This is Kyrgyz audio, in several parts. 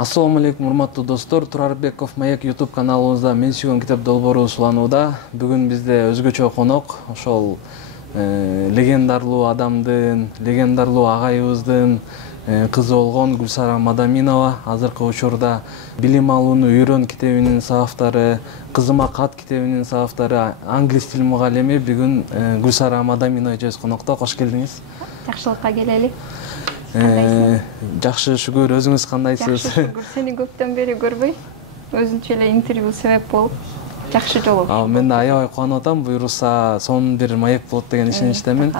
Ассаламу алейкум, урматтуу достор. Турарбеков Маек YouTube каналыбызда мен сүйгөн китеп долбоору уланууда. Бүгүн бизде өзгөчө конок, ошол легендарлуу адамдын, легендарлуу агайыбыздын кызы болгон Гүлсара Мадаминова. Азыркы учурда Билим алууну үйрөн китебинин сафтары, Кызыма кат китебинин сафтары, англис тил мугалими бүгүн Гүлсара Мадаминова эжебиз конокто. Кош келдиңиз. Жакшылыкка келели. Жакшы, шүгүр. Өзүңүз кандайсыз? Жакшы, шүгүр. Сени көптөн бери көрбөй, өзүнчө эле интервью себеп болуп, жакшы жолугуп. Мен да аябай кубанып атам. Буюрса, сонун бир маек болот деген ишеничтемин.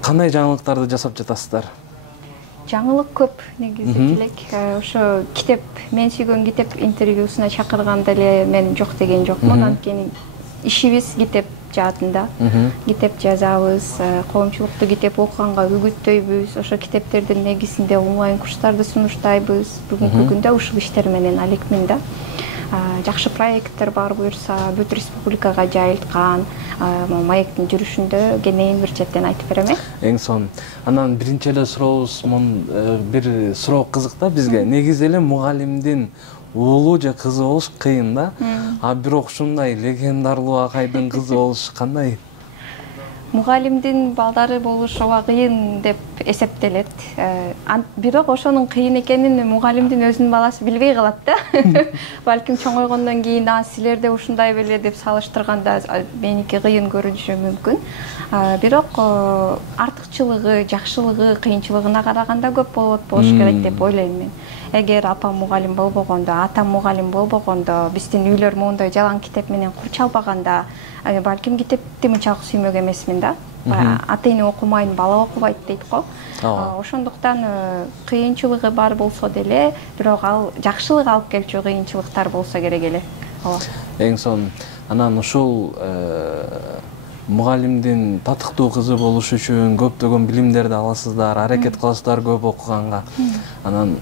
Кандай жаңылыктарды жасап жатасыздар? Жаңылык көп негизи делек. Ошо китеп, мен сүйгөн китеп интервьюсуна чакырганда эле мен жок деген жокмун. Анткени ишибиз китеп жаатында. Китеп жазабыз, коомчулукту китеп окуганга үгүттөйбүз. Ошо китептердин негизинде онлайн курстарды сунуштайбыз. Бүгүнкү күндө ушул иштер менен алектмин да. Жакшы проекттер бар, буюрса бүт республикага жайылткан. Маектин жүрүшүндө кенен бир четтен айтып берем. Эң сонун. Анан биринчи эле сурообуз, бир суроо кызык да бизге. Негизи эле мугалимдин уулу же кызы болуш кыйын да. А бирок ушундай легендарлуу агайдын кызы болуш кандай? Мугалимдин балдары болуш ооба кыйын деп эсептелет. Бирок ошонун кыйын экенин мугалимдин өзүнүн баласы билбей калат да. Балким чоңойгондон кийин силерде ушундай беле деп салыштырганда меники кыйын көрүнүшү мүмкүн. Бирок артыкчылыгы, жакшылыгы, кыйынчылыгына караганда көп болуш керек деп ойлойм мен. Эгер апам мугалим болбогондо, атам мугалим болбогондо, биздин үйлөр моундай жалаң китеп менен курчалбаганда, балким китепти мынчалык сүймөк эмесмин да. Ата-эне окумайын, бала окубайт дейт го. Ошондуктан кыйынчылыгы бар болсо деле, бирок ал жакшылык алып келчү кыйынчылыктар болсо керек эле. Эң сонун. Анан ушул мугалимдин татыктуу кызы болуш үчүн көптөгөн билимдерди аласыздар, аракет кыласыздар көп окуганга. Анан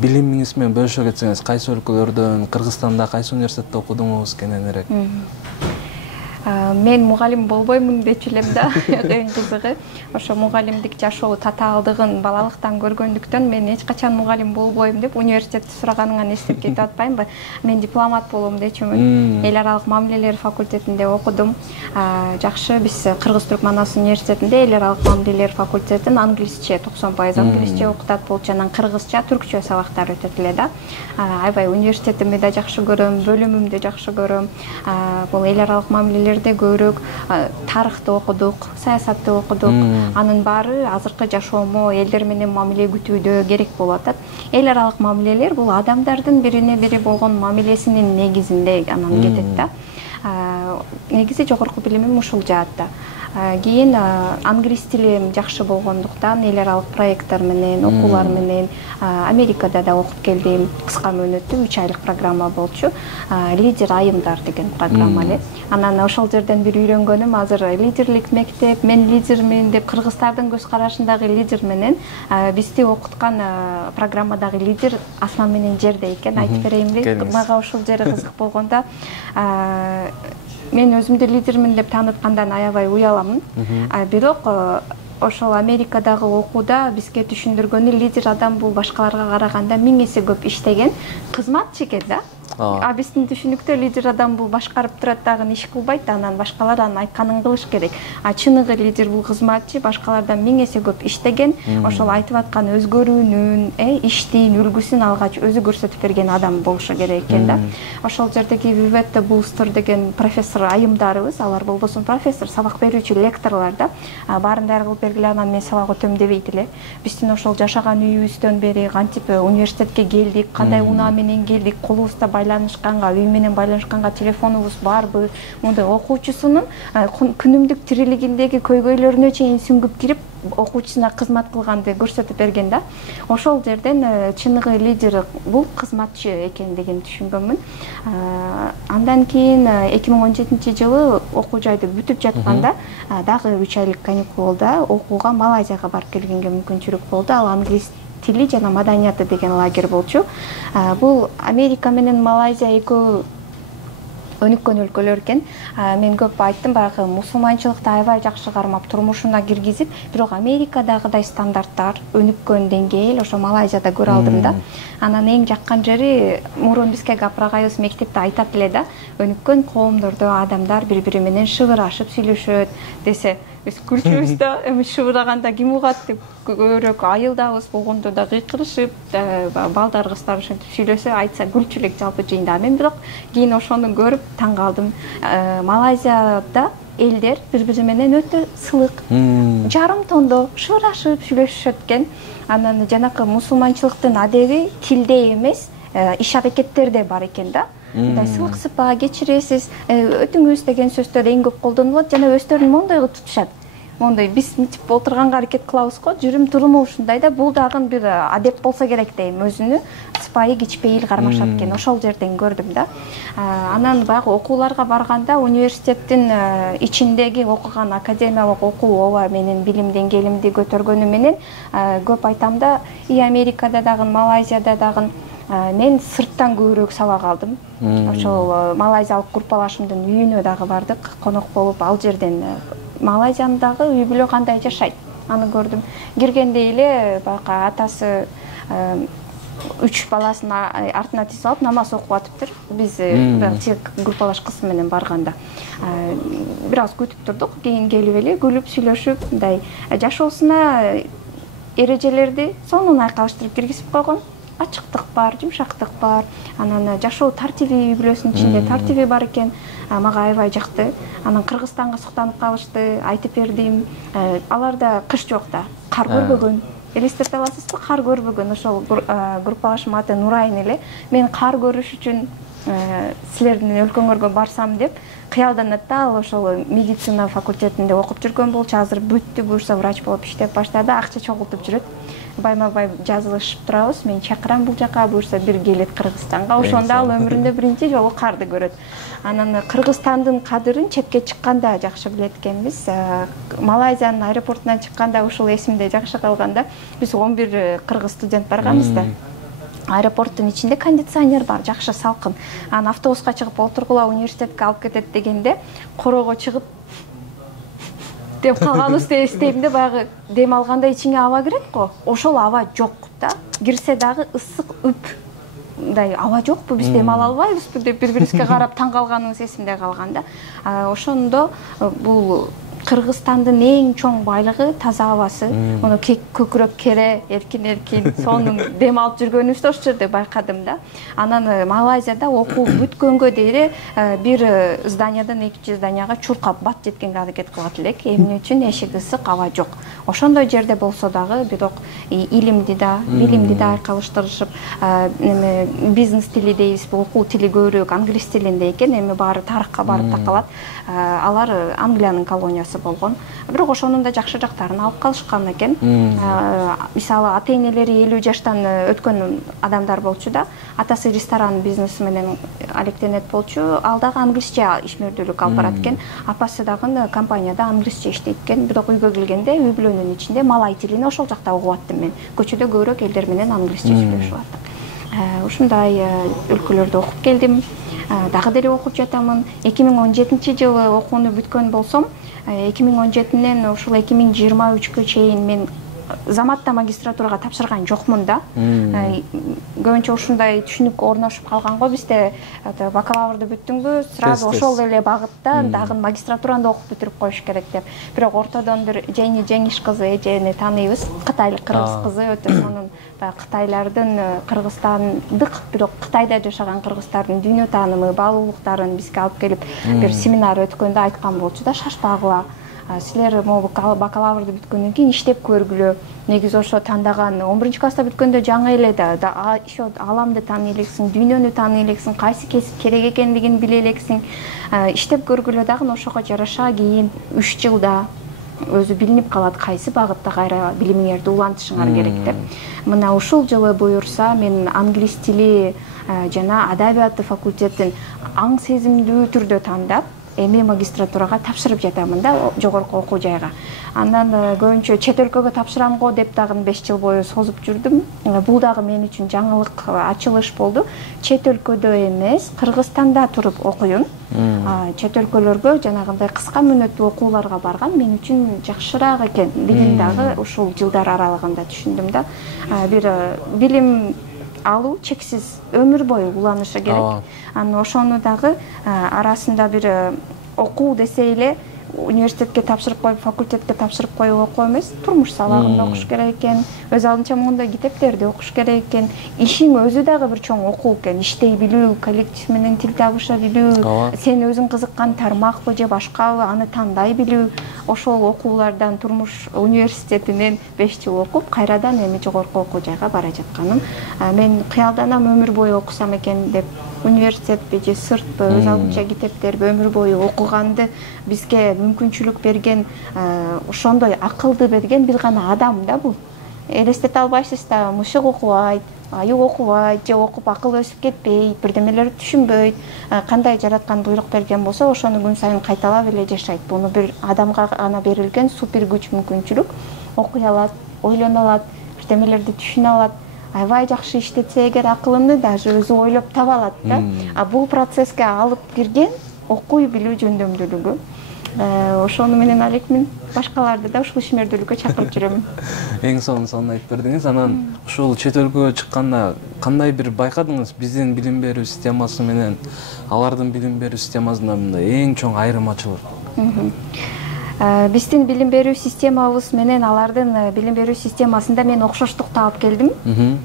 билимиңиз менен бөлүшө кетсеңиз, кайсы өлкөлөрдөн, Кыргызстанда кайсы университетте окудуңуз кененирээк? Мен мугалим болбоймун дечү элем да, эң кызыгы. Ошо мугалимдик жашоо татаалдыгын балалыктан көргөндүктөн мен эч качан мугалим болбойм деп университетти сураганыңан эстеп кетип атпаймынбы? Мен дипломат болом дечүмүн. Эл аралык мамилелер факультетинде окудум. Жакшы, биз Кыргыз-Түрк Манас университетинде эл аралык мамилелер факультетин англисче 90% англисче окутат болчу, анан кыргызча, түркчө сабактар өтөт эле да. Аябай университетимди да жакшы көрөм, бөлүмүмдү жакшы көрөм. Бул эл аралык мамилелер көбүрөөк тарыхты окудук, саясатты окудук. Анын баары азыркы жашоомо элдер менен мамиле күтүүдө керек болуп атат. Эл аралык мамилелер бул адамдардын бирине бири болгон мамилесинин негизинде анан кетет да. Негизи жогорку билимим ушул жаатта. Кийин англис тилим жакшы болгондуктан эл аралык проекттер менен, окуулар менен Америкада да окуп келдим. Кыска мөөнөттүү 3 айлык программа болчу. Лидер айымдар деген программа эле. Анан ошол жерден бир үйрөнгөнүм, азыр лидерлик мектеп, мен лидермин деп кыргыздардын көз карашындагы лидер менен бизди окуткан программадагы лидер асман менен жерде экен. Айтып берейинби? Мага ошол жери кызык болгондо мен өзүмдү лидермин деп тааныткандан аябай уяламын. Бирок ошол Америкадагы окууда бизге түшүндүргөнү лидер адам бул башкаларга караганда 1000 эсе көп иштеген кызматчы экен да. Биздин түшүнүктө лидер адам бул башкарып турат дагы иш кылбайт, анан башкалар анын айтканын кылыш керек. Чыныгы лидер бул кызматчы, башкалардан 1000 эсе көп иштеген, ошол айтып аткан өзгөрүүнүн, иштин үлгүсүн алгач өзү көрсөтүп берген адам болушу керек экен да. Ошол жердеги Виветта Булстер деген профессор айымдарыбыз, алар болбосун профессор, сабак берүүчү лекторлор да. Баарын даяр кылып бергиле, анан мен сабак өтөм дебейт эле. Биздин ошол жашаган үйүбүздөн бери кантип университетке келдик, кандай унаа менен келдик, колубузда байланышканга, үй менен байланышканга телефонубуз барбы, мындай окуучусунун күнүмдүк тирилигиндеги көйгөйлөрүнө чейин сүңгүп кирип окуучусуна кызмат кылганды көрсөтүп берген да. Ошол жерден чыныгы лидер бул кызматчы экендигин түшүнгөнмүн. Андан кийин 2017-жылы окуу жайды бүтүп жатканда дагы 3 айлык каникулда окууга Малайзияга барып келгенге мүмкүнчүлүк болду. Ал англис тили жана маданияты деген лагерь болчу. Бул Америка менен Малайзия экөө өнүккөн өлкөлөр экен. Мен көп айттым, баягы мусулманчылыкты аябай жакшы кармап, турмушуна киргизип, бирок Америкадагыдай стандарттар, өнүккөн деңгээл ошо Малайзияда көрө алдым да. Анан эң жаккан жери, мурун бизге капырагайыбыз мектепте айтат эле да, өнүккөн коомдордо адамдар бири-бири менен шыбырашып сүйлөшөт десе, биз күлчүбүз да, эми шыбыраганда ким угат деп көбүрөөк айылдабыз, болгондо да кыйкырышып, балдар кыздар ошентип сүйлөсө, айтса күлчү элек жалпы жыйында. Мен бирок кийин ошону көрүп таң калдым. Малайзияда элдер бири-бири менен өтө сылык, жарым тондо шыбырашып сүйлөшүшөт экен. Анан жанакы мусулманчылыктын адеби тилде эмес, иш аракеттерде бар экен да. Мындай сылык сыпа, кечиресиз, өтүңүз деген сөздөр эң көп колдонулат жана өздөрүн мондой кылып тутушат. Мондай биз мынтип отурганга аракет кылабыз го, жүрүм туруму ушундай да, бул дагы бир адеп болсо керек дейм, өзүнү сыпайы кичпейил кармашат экен. Ошол жерден көрдүм да. Анан баягы окууларга барганда университеттин ичиндеги окуган академиялык окуу ооба менин билим деңгээлимди көтөргөнү менен көп айтам да, и Америкада дагы, Малайзияда дагы мен сырттан көбүрөөк сабак алдым. Ошол малайзиялык группалашымдын үйүнө дагы бардык, конок болуп, ал жерден Малайзиядагы үй бүлө кандай жашайт, аны көрдүм. Киргенде эле баягы атасы 3 баласын артына тизип алып намаз окуп атыптыр. Биз тек группалаш кыз менен барганда бир аз күтүп турдук, кийин келип эле күлүп сүйлөшүп, мындай жашоосуна эрежелерди сонун айкалыштырып киргизип койгон. Ачыктык бар, жумшактык бар. Анан жашоо тартиби, үй бүлөсүнүн ичинде тартиби бар экен. Мага аябай жакты. Анан Кыргызстанга суктанып калышты, айтып бердим. Аларда кыш жок да, кар көрбөгөн. Элестете аласызбы, кар көрбөгөн. Ошол группалашым аты Нурайын эле. Мен кар көрүш үчүн силердин өлкөңөргө барсам деп кыялданат да. Ал ошол медицина факультетинде окуп жүргөн болчу, азыр бүттү, буюрса врач болуп иштеп баштады, акча чогултуп жүрөт. Байма-бай жазылышып турабыз, мен чакырам бул жака, буюрса бир келет Кыргызстанга. Ошондо ал өмүрүндө биринчи жолу карды көрөт. Анан Кыргызстандын кадырын четке чыкканда жакшы билет экенбиз. Малайзиянын аэропортунан чыкканда ушул эсимде жакшы калган да. Биз 11 кыргыз студент барганбыз да. Аэропорттун ичинде кондиционер бар, жакшы салкын. Анан автобуска чыгып отургула, университетке алып кетет дегенде, корого чыгып деп калганыбызды эстейм да, баягы дем алганда ичиңе аба кирет го. Ошол аба жок да. Кирсе дагы ысык үп. Мындай аба жокпу, биз дем ала албайбызбы деп бири-бирибизге карап таң калганыбыз эсимде калган да. Ошондо бул Кыргызстандын эң чоң байлыгы таза абасы. Муну көкүрөк кере, эркин-эркин, сонун дем алып жүргөнүбүздү ошол жерде байкадым да. Анан Малайзияда окуу бүткөнгө дейре бир зданиядан экинчи зданияга чуркап бат жеткенге аракет кылат элек. Эмне үчүн? Эшик ысык, аба жок. Ошондой жерде болсо дагы бирок илимди да, билимди да айкалыштырышып, бизнес тили дейбиз, окуу тили көбүрөөк англис тилинде экен, эми баары тарыхка барып такалат. Алар Англиянын колониясы болгон. Бирок ошонун да жакшы жактарын алып калышкан экен. Мисалы, ата-энелери 50 жаштан өткөн адамдар болчу да, атасы ресторан бизнеси менен алектенет болчу, ал дагы англисче ишмердүүлүк алып барат экен. Апасы дагы компанияда англисче иштейт экен. Бирок үйгө келгенде үй бүлөнүн ичинде малай тилин ошол жакта угуп аттым мен. Көчөдө көбүрөөк элдер менен англисче сүйлөшүп аттык. Ушундай өлкөлөрдө окуп келдим. Дагы деле окуп жатамын. 2017-жылы окууну бүткөн болсом, 2017-нен ушул 2023-кө чейин мен заматта магистратурага тапшырган жокмун да. Көбүнчө ушундай түшүнүк орношуп калган го, бизде бакалаврды бүттүңбү, сразу ошол эле багытта дагы магистратураны окуп бүтүрүп коюш керек деп. Бирок ортодон бир Жени Жеңиш кызы, эжени тааныйбыз, кытайлык кыргыз кызы, өтө сонун кытайлардын, кыргызстандык, бирок Кытайда жашаган кыргыздардын дүйнө таанымы, баалуулуктарын бизге алып келип бир семинар өткөндө айткан болчу да, шашпагыла. Силер могу бакалаврды бүткөндөн кийин иштеп көргүлө. Негизи ошо тандаган 11-класста бүткөндө жаңы эле да, ошо аламды тааный элексиң, дүйнөнү тааный элексиң, кайсы кесип керек экендигин биле элексиң. Иштеп көргүлө дагы ошого жараша кийин 3 жылда өзү билинип калат, кайсы багытта кайра билимиңерди улантышыңар керек деп. Мына ушул жылы буюрса мен англис тили жана адабияты факультетин аң сезимдүү түрдө тандап, эми магистратурага тапшырып жатамын да, жогорку окуу жайга. Андан көбүнчө чет өлкөгө тапшырам го деп дагы 5 жыл бою созуп жүрдүм. Бул дагы мен үчүн жаңылык, ачылыш болду. Чет өлкөдө эмес, Кыргызстанда туруп окуйм. Чет өлкөлөргө жанагындай кыска мөөнөттүү окууларга барган мен үчүн жакшыраак экен. Билим дагы ушул жылдар аралыгында түшүндүм да. Бир билим алуу чексиз өмүр бою уланышы керек. Анан ошону дагы арасында бир окуу десе эле университетке тапшырып коюп, факультетке тапшырып коюп окуу эмес, турмуш сабагында окуш керек экен, өз алдынча моундай китептерди окуш керек экен. Ишиң өзү дагы бир чоң окуу экен. Иштей билүү, коллектив менен тил табыша билүү, сен өзүң кызыккан тармакпы же башкабы аны тандай билүү. Ошол окуулардан турмуш университетинен 5 жыл окуп, кайрадан эми жогорку окуу жайга бара жатканым. Мен кыялданам өмүр бою окусам экен деп. Университетпи же сыртпы, өз алдынча китептерби өмүр бою окуганды бизге мүмкүнчүлүк берген, ошондой акылды берген бир гана адам да бул. Элестете албайсыз да, мышык окубайт, аюу окубайт, же окуп акыл өсүп кетпейт, бирдемелерди түшүнбөйт, кандай жараткан буйрук берген болсо, ошону күн сайын кайталап эле жашайт. Буну бир адамга гана берилген супер күч мүмкүнчүлүк. Окуй алат, ойлоно алат, бирдемелерди түшүнө алат. Аябай жакшы иштетсе эгер акылымды даже өзү ойлоп таба алат да. Бул процесске алып кирген окуй билүү жөндөмдүүлүгү. Ошону менен алекмин. Башкаларды да ушул ишмердүүлүккө чакырып жүрөм. Эң сонун айтып бердиңиз. Анан ушул чет өлкөгө чыкканда кандай бир байкадыңыз биздин билим берүү системасы менен алардын билим берүү системасында мындай эң чоң айырмачылык? Биздин билим берүү системабыз менен алардын билим берүү системасында мен окшоштук таап келдим.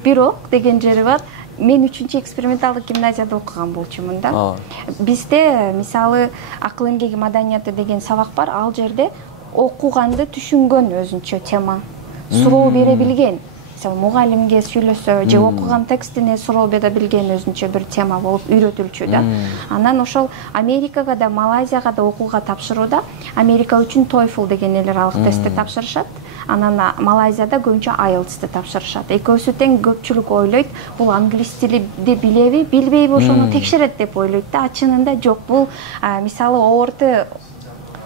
Бирок деген жери бар. Мен 3-чү эксперименталдык гимназияда окуган болчумун да. Бизде мисалы акыл эмгеги маданияты деген сабак бар. Ал жерде окуганды түшүнгөн өзүнчө тема. Суроо бере билген. Мугалимге сүйлөсө же окуган текстине суроо бере билген өзүнчө бир тема болуп үйрөтүлчү да. Анан ошол Америкага да, Малайзияга да окууга тапшырууда Америка үчүн TOEFL деген эле аралык тестти тапшырышат. Анан Малайзияда көбүнчө IELTS-ти тапшырышат. Экөөсү тең көпчүлүк ойлойт, бул англис тилди билеби, билбейби, ошону текшерет деп ойлойт да. Чынында жок, бул мисалы орто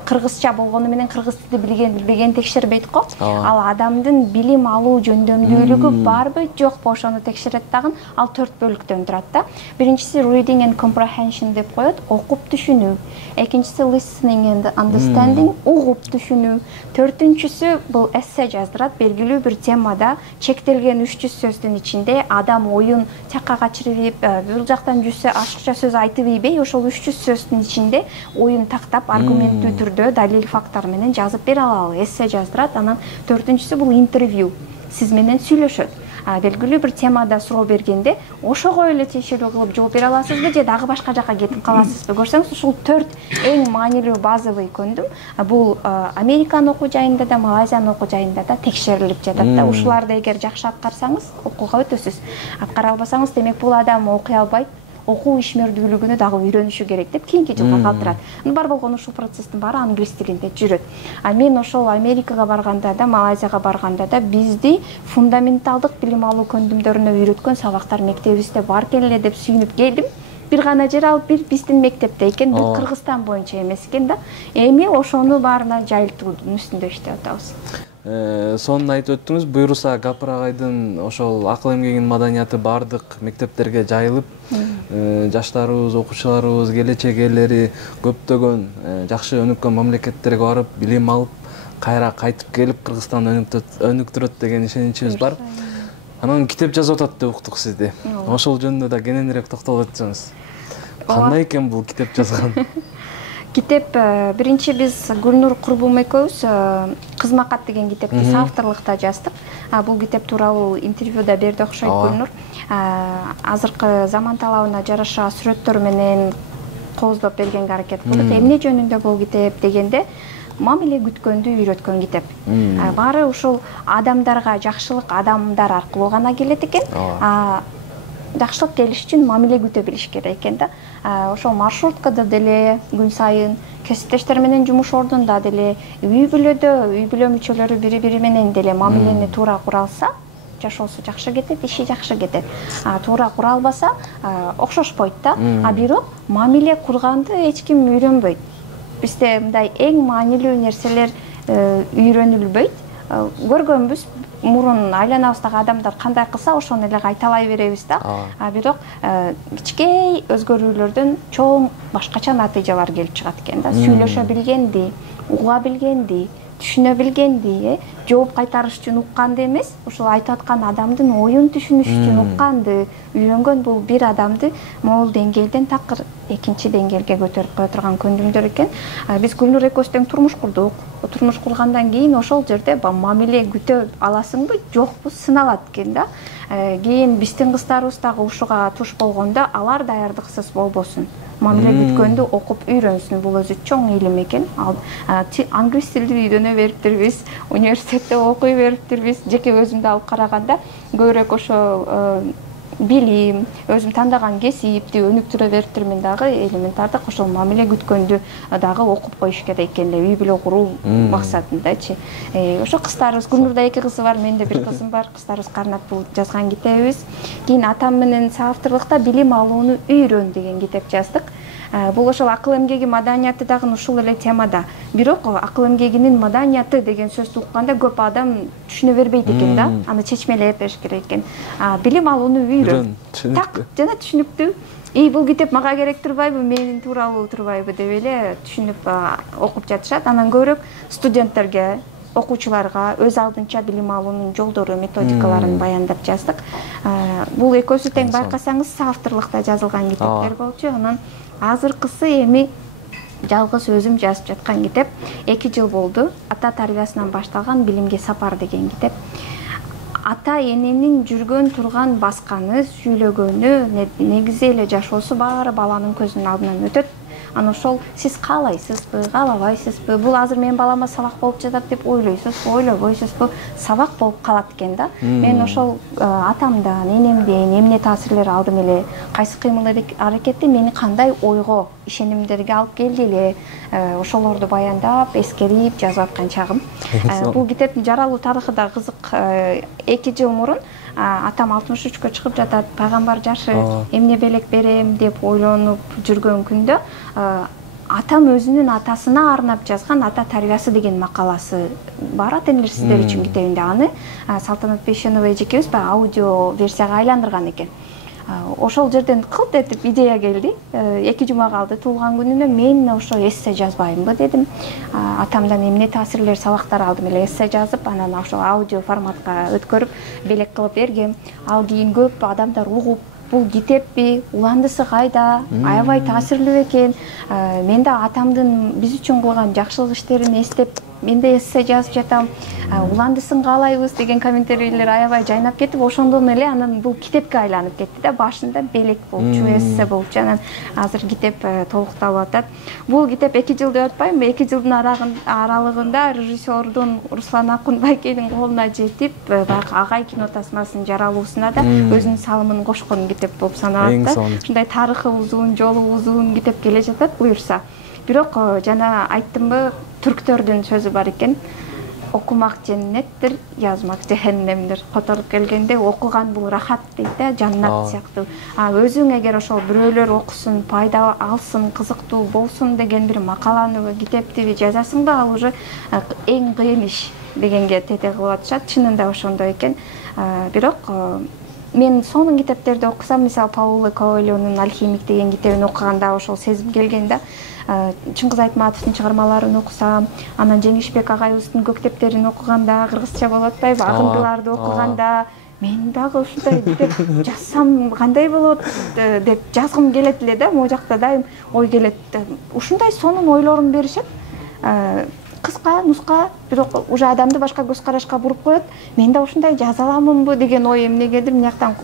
кыргызча болгону менен кыргыз тилди билген билбеген текшербейт го. Ал адамдын билим алуу жөндөмдүүлүгү барбы жокпу ошону текшерет дагы. Ал 4 бөлүктөн турат да. Биринчиси reading and comprehension деп коет, окуп түшүнүү. Экинчиси listening and understanding, угуп түшүнүү. Төртүнчүсү бул эссе жаздырат, белгилүү бир темада чектелген 300 сөздүн ичинде адам оюн чакка качырып, бул жактан жүрсө ашыкча сөз айтып ийбей, ошол 300 сөздүн ичинде оюн тактап аргументтүү түрдө далил фактар менен жазып бере алалы, эссе жаздырат. Анан төртүнчүсү бул интервью, сиз менен сүйлөшөт. Белгилүү бир темада суроо бергенде ошого эле тиешелүү кылып жооп бере аласызбы же дагы башка жакка кетип каласызбы? Көрсөңүз, ушул 4 эң маанилүү базовый көндүм. Бул Американын окуу жайында да, Малайзиянын окуу жайында да текшерилип жатат да. Ушуларды эгер жакшы аткарсаңыз, окууга өтөсүз. Аткара албасаңыз, демек бул адам окуй албайт. Окуу ишмердүүлүгүнү дагы үйрөнүшү керек деп кийинки жылга калтырат. Бар болгону ушул процесстин баары англис тилинде жүрөт. Мен ошол Америкага барганда да, Малайзияга барганда да бизди фундаменталдык билим алуу көндүмдөрүнө үйрөткөн сабактар мектебибизде бар келе деп сүйүнүп келдим. Бир гана жер ал биздин мектепте экен, бул Кыргызстан боюнча эмес экен да. Эми ошону баарына жайылтуунун үстүндө иштеп атабыз. Сонун айтып өттүңүз, буйруса Гапыр агайдын ошол акыл эмгегинин маданияты баардык мектептерге жайылып, жаштарыбыз, окуучуларыбыз, келечек ээлери көптөгөн жакшы өнүккөн мамлекеттерге барып, билим алып, кайра кайтып келип Кыргызстанды өнүктүрөт деген ишеничибиз бар. Анан китеп жазып атат деп уктук сизди. Ошол жөнүндө да кененирээк токтолуп өтсөңүз. Кандай экен бул китеп жазган? Китеп биринчи биз Гүлнур Курбум экөөбүз Кызмакат деген китепти соавторлукта жаздык. Бул китеп тууралуу интервьюда берди окшойт Гүлнур. Азыркы заман талабына жараша сүрөттөр менен кооздоп бергенге аракет кылдык. Эмне жөнүндө бул китеп дегенде, мамиле күткөндү үйрөткөн китеп. Баары ушул адамдарга жакшылык адамдар аркылуу гана келет экен. Жакшылык келиш үчүн мамиле күтө билиш керек экен да. Ошол маршруткада деле күн сайын кесиптештер менен жумуш ордунда деле, үй бүлө мүчөлөрү бири-бири менен деле мамилени туура кура алса, жашоосу жакшы кетет, иши жакшы кетет. Туура кура албаса, окшошпойт да. Бирок мамиле курганды эч ким үйрөнбөйт. бизде мындай эң маанилүү нерселер үйрөнүлбөйт. Көргөнбүз мурун айланабыздагы адамдар кандай кылса ошону эле кайталай беребиз да. Бирок кичкей өзгөрүүлөрдөн чоң башкача натыйжалар келип чыгат экен да. Сүйлөшө билгенди, уга билгенди, түшүнө билгенди, жооп кайтарыш үчүн укканды эмес, ошол айтып аткан адамдын оюн түшүнүш үчүн укканды, үйрөнгөн бул бир адамды могул деңгээлден такыр экинчи деңгээлге көтөрүп кое турган көндүмдөр экен. Биз Гүлнур экөөбүз тең турмуш курдук. Турмуш кургандан кийин ошол жерде мамиле күтө аласыңбы, жокпу сыналат экен да. Кийин биздин кыздарыбыз дагы ушуга туш болгондо алар даярдыксыз болбосун. Мамиле күткөндү окуп үйрөнсүн, бул өзү чоң илим экен. Англис тилди үйрөнө бериптирбиз, университетте окуй бериптирбиз. Жеке өзүмдү алып караганда көбүрөөк ошо билим, өзүм тандаган кесипти өнүктүрө бериптирмин дагы, элементардык ошол мамиле күткөндү дагы окуп коюш керек экен эле, үй бүлө куруу максатындачы. Ошо кыздарыбыз, Гүлнурда 2 кызы бар, менде 1 кызым бар. Кыздарыбыз карнап бул жазган китебибиз. Кийин атам менен соавторлукта билим алууну үйрөн деген китеп жаздык. Бул ошол акыл эмгеги маданияты дагы ушул эле темада. Бирок акыл эмгегинин маданияты деген сөздү укканда көп адам түшүнө бербейт экен да. Аны чечмелеп бериш керек экен. Билим алууну үйрөн. Так жана түшүнүктүү. Бул китеп мага керек турбайбы, менин тууралуу турбайбы деп эле түшүнүп окуп жатышат. Анан көбүрөөк студенттерге, окуучуларга өз алдынча билим алуунун жолдору, методикаларын баяндап жаздык. Бул экөөсү тең байкасаңыз соавторлукта жазылган китептер болчу. Анан азыркысы эми жалгыз өзүм жазып жаткан китеп 2 жыл болду. Ата тарбиясынан башталган билимге сапар деген китеп. Ата эненин жүргөн турган басканы, сүйлөгөнү, негизи эле жашоосу баары баланын көзүнүн алдынан өтөт. Аны ошол сиз каалайсызбы, каалабайсызбы, бул азыр менин балама сабак болуп жатат деп ойлойсузбу, ойлобойсузбу, сабак болуп калат экен да. Мен ошол атамдан, энемден эмне таасирлер алдым эле, кайсы кыймыл аракети мени кандай ойго, ишенимдерге алып келди эле, ошолорду баяндап, эскерип жазып аткан чагым. Бул китептин жаралуу тарыхы да кызык. 2 жыл мурун атам 63-кө чыгып жатат, пайгамбар жашы, эмне белек берем деп ойлонуп жүргөн күндө атам өзүнүн атасына арнап жазган Ата тарбиясы деген макаласы бар, ата энелер сиздер үчүн китебинде. Аны Салтанат Бейшенова эжекебиз аудио версияга айландырган экен. Ошол жерден кылт этип идея келди. 2 жума калды туулган күнүнө, мен ошо эссе жазбаймынбы дедим. Атамдан эмне таасирлер, сабактар алдым эле, эссе жазып, анан ошо аудио форматка өткөрүп, белек кылып бергем. Ал кийин көп адамдар угуп, бул китеппи, уландысы кайда, аябай таасирлүү экен. Мен да атамдын биз үчүн кылган жакшылык иштерин эстеп, мен да эссе жазып жатам. Уландысын каалайбыз деген комментарийлер аябай жайнап кетип, ошондон эле анан бул китепке айланып кетти да. Башында белек болчу, эссе болчу, анан азыр китеп толукталып атат. Бул китеп 2 жыл деп атпайм, 2 жылдын аралыгында режиссердун Руслан Акунбайкенин колуна жетип, баягы Агай кино тасмасынын жаралуусуна да өзүнүн салымын кошкон китеп болуп саналат да. Ушундай тарыхы узун, жолу узун китеп келе жатат буюрса. Бирок жана айттымбы, түрктөрдүн сөзү бар экен. Окумак женнеттир, жазмак жехеннемдир. Которуп келгенде окуган бул рахат дейт да, жаннат сыяктуу. Өзүң эгер ошол бирөөлөр окусун, пайда алсын, кызыктуу болсун деген бир макаланы, китепти жазасың да, ал уже эң кыйын иш дегенге тете кылып атышат. Чынында ошондой экен. Бирок мен сонун китептерди окусам, мисалы Пауло Коэльонун Алхимик деген китебин окуганда ошол сезим келген да. Чыңгыз Айтматовдун чыгармаларын окусам, анан Жеңишбек агайыбыздын Көктептерин окуганда, кыргызча болуп атпайбы, Агындыларды окуганда, мен дагы ушундай китеп жазсам кандай болот деп жазгым келет эле да. Могу жакта дайым ой келет. Ушундай сонун ойлорун беришет. Кыска, нуска, бирок уже адамды башка көз карашка буруп коет. Мен да ушундай жаза аламынбы деген ой эмнегедир мынаяктан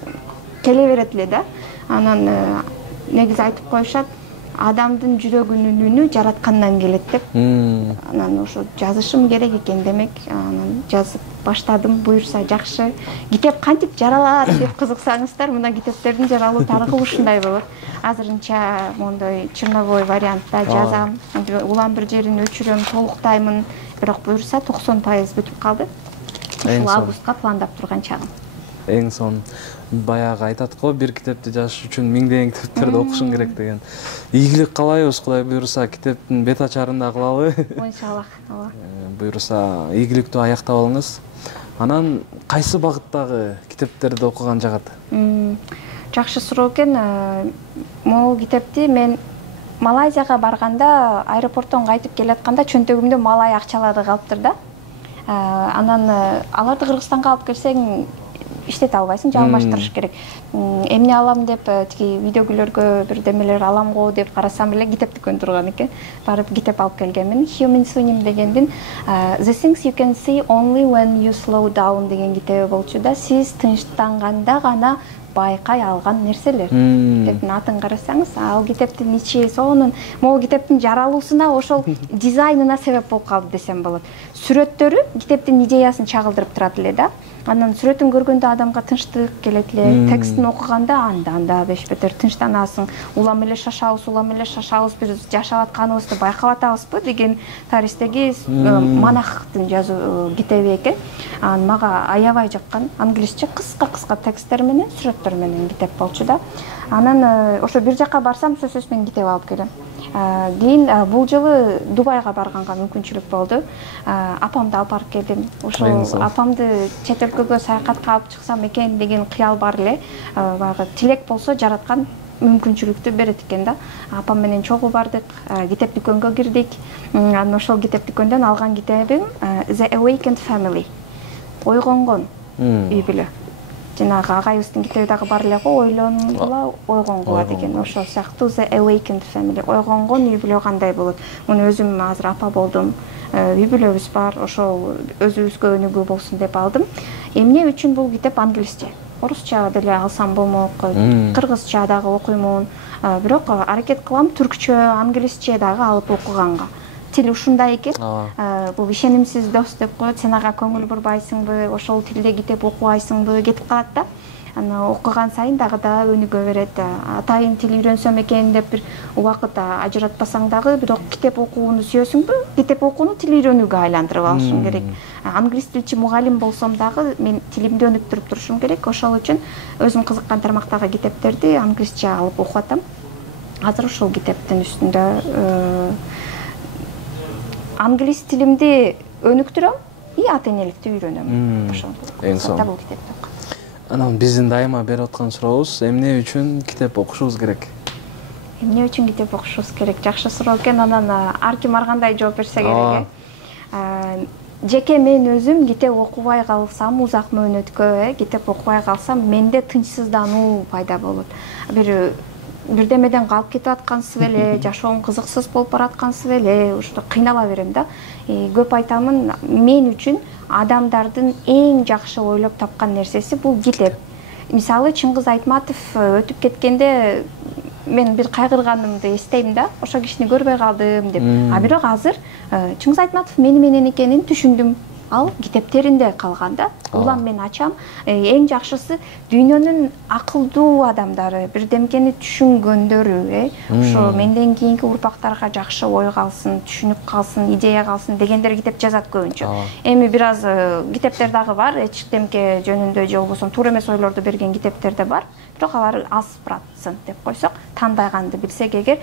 келе берет эле да. Анан негизи айтып коюшат, адамдын жүрөгүнүн үнү жараткандан келет деп. Анан ошо жазышым керек экен демек, анан жазып баштадым. Буюрса жакшы. Китеп кантип жаралат деп кызыксаңыздар, мына китептердин жаралуу тарыхы ушундай болот. Азырынча мондой черновой вариантта жазам. Улам бир жерин өчүрөм, толуктаймын. Бирок буюрса 90% бүтүп калды. Ушул августка пландап турган чагым. Эң сонун баягы айтат го, бир китепти жазыш үчүн миңдеген китептерди окушуң керек деген. Ийгилик каалайбыз, Кудай буйруса китептин бет ачарын да кылалы. Иншаллах. Ооба. Буйруса ийгиликтүү аяктап алыңыз. Анан кайсы багыттагы китептерди окуган жагат? Жакшы суроо экен. Могу китепти мен Малайзияга барганда, аэропорттон кайтып келатканда чөнтөгүмдө малай акчалары калыптыр да. Анан аларды Кыргызстанга алып келсең иштете албайсың, алмаштырыш керек. Эмне алам деп тиги видеогүлөргө бир демелер алам го деп карасам эле китеп дүкөн турган экен. Барып китеп алып келгенмин. Human Sunim дегендин The Things You Can See Only When You Slow Down деген китеби болчу да. Сиз тынчтанганда гана байкай алган нерселер. Китептин атын карасаңыз, ал китептин ичи сонун, могу китептин жаралуусуна ошол дизайнына себеп болуп калды десем болот. Сүрөттөрү китептин идеясын чагылдырып турат эле да. Анан сүрөтүн көргөндө адамга тынчтык келет эле. Текстин окуганда анда беш бетер тынчтанасың. Улам эле шашабыз, биз жашап атканыбызды байкап атабызбы деген тарихтеги монахтын жазуу китеби экен. Мага аябай жаккан, англисче кыска тексттер менен, сүрөттөр менен китеп болчу да. Анан ошо бир жакка барсам сөзсүз мен китеп алып келем. Кийин бул жылы Дубайга барганга мүмкүнчүлүк болду. Апамды алып барып келдим. Ошол апамды чет өлкөгө саякатка алып чыксам экен деген кыял бар эле. Баягы тилек болсо жараткан мүмкүнчүлүктү берет экен да. Апам менен чогуу бардык, китеп дүкөнгө кирдик. Анан ошол китеп дүкөндөн алган китебим The Awakened Family. Ойгонгон үй бүлө. Жанагы агайыбыздын китеби дагы бар эле го, ойлонгула, ойгонгула деген. Ошол сыяктуу The Awakened Family. Ойгонгон үй бүлө кандай болот? Муну өзүм азыр апа болдум. Үй бүлөбүз бар, ошол өзүбүзгө өнүгүү болсун деп алдым. Эмне үчүн бул китеп англисче? Орусча деле алсам болмок, кыргызча дагы окуймун. Бирок аракет кылам түркчө, англисче дагы алып окуганга. Тил ушундай экен. Бул ишенимсиз дос деп коет. Сен ага көңүл бурбайсыңбы, ошол тилде китеп окубайсыңбы, кетип калат да. Аны окуган сайын дагы да өнүгө берет. Атайын тил үйрөнсөм экен деп бир убакыт ажыратпасаң дагы, бирок китеп окууну сүйөсүңбү? Китеп окууну тил үйрөнүүгө айландырып алышың керек. Англис тилчи мугалим болсом дагы мен тилимди өнүктүрүп турушум керек. Ошол үчүн өзүм кызыккан тармактагы китептерди англисче алып окуп атам. Азыр ошол китептин үстүндө англис тилимди өнүктүрөм и ата энеликти үйрөнөм. Ошол бул китепти. Анан биздин дайыма берип аткан сурообуз, эмне үчүн китеп окушубуз керек? Эмне үчүн китеп окушубуз керек? Жакшы суроо экен. Анан ар ким ар кандай жооп берсе керек. Жеке мен өзүм китеп окубай калсам, узак мөөнөткө китеп окубай калсам, менде тынчсыздануу пайда болот. Бирдемеден калып кетип аткансыз эле, жашоом кызыксыз болуп бараткансыз эле, ошто кыйнала берем да. Көп айтамын, мен үчүн адамдардын эң жакшы ойлоп тапкан нерсеси бул китеп. Мисалы Чыңгыз Айтматов өтүп кеткенде мен бир кайгырганымды эстейм да, ошо кишини көрбөй калдым деп. Бирок азыр Чыңгыз Айтматов мени менен экенин түшүндүм. Ал китептеринде калган да. Улам мен ачам. Эң жакшысы дүйнөнүн акылдуу адамдары, бирдемкени түшүнгөндөрү, ошо менден кийинки урпактарга жакшы ой калсын, түшүнүк калсын, идея калсын дегендер китеп жазат көбүнчө. Эми бир аз китептер дагы бар, эчтемке жөнүндө же болбосо туура эмес ойлорду берген китептер да бар. Бирок алар аз процент деп койсок, тандайганды билсек эгер,